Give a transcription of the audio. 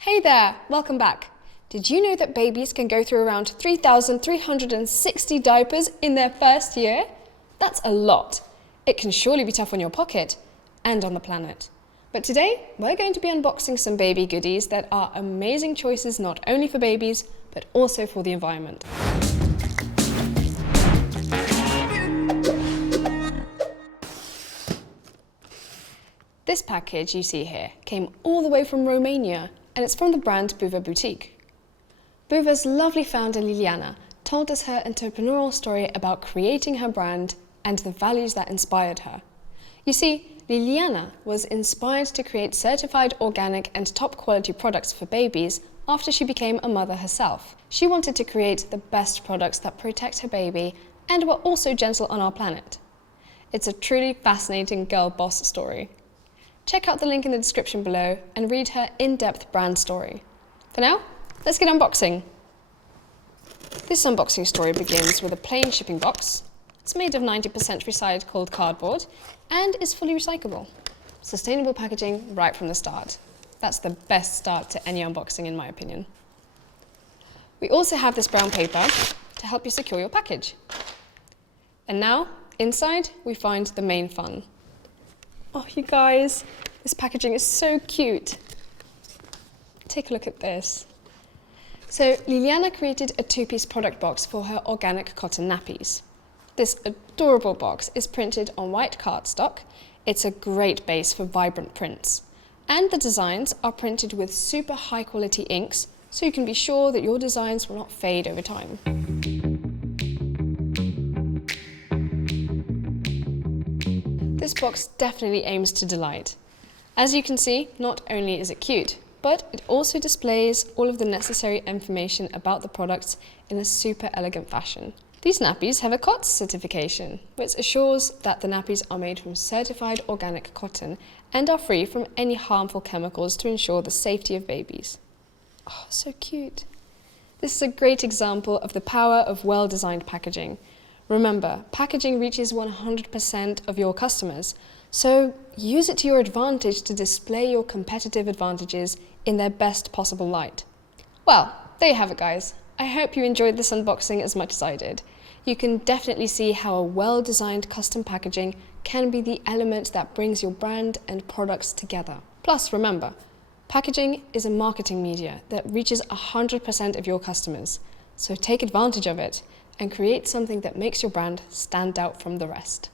Hey there, welcome back. Did you know that babies can go through around 3,360 diapers in their first year? That's a lot. It can surely be tough on your pocket and on the planet. But today, we're going to be unboxing some baby goodies that are amazing choices not only for babies, but also for the environment. This package you see here came all the way from Romania, and it's from the brand Buva Boutique. Buva's lovely founder Liliana told us her entrepreneurial story about creating her brand and the values that inspired her. You see, Liliana was inspired to create certified organic and top quality products for babies after she became a mother herself. She wanted to create the best products that protect her baby and were also gentle on our planet. It's a truly fascinating girl boss story. Check out the link in the description below and read her in-depth brand story. For now, let's get unboxing. This unboxing story begins with a plain shipping box. It's made of 90% recycled cardboard and is fully recyclable. Sustainable packaging right from the start. That's the best start to any unboxing in my opinion. We also have this brown paper to help you secure your package. And now, inside, we find the main fun. Oh, you guys, this packaging is so cute. Take a look at this. So, Liliana created a two-piece product box for her organic cotton nappies. This adorable box is printed on white cardstock. It's a great base for vibrant prints. And the designs are printed with super high-quality inks, so you can be sure that your designs will not fade over time. This box definitely aims to delight. As you can see, not only is it cute, but it also displays all of the necessary information about the products in a super elegant fashion. These nappies have a COTS certification, which assures that the nappies are made from certified organic cotton and are free from any harmful chemicals to ensure the safety of babies. Oh, so cute. This is a great example of the power of well-designed packaging. Remember, packaging reaches 100% of your customers, so use it to your advantage to display your competitive advantages in their best possible light. Well, there you have it, guys. I hope you enjoyed this unboxing as much as I did. You can definitely see how a well-designed custom packaging can be the element that brings your brand and products together. Plus, remember, packaging is a marketing media that reaches 100% of your customers, so take advantage of it and create something that makes your brand stand out from the rest.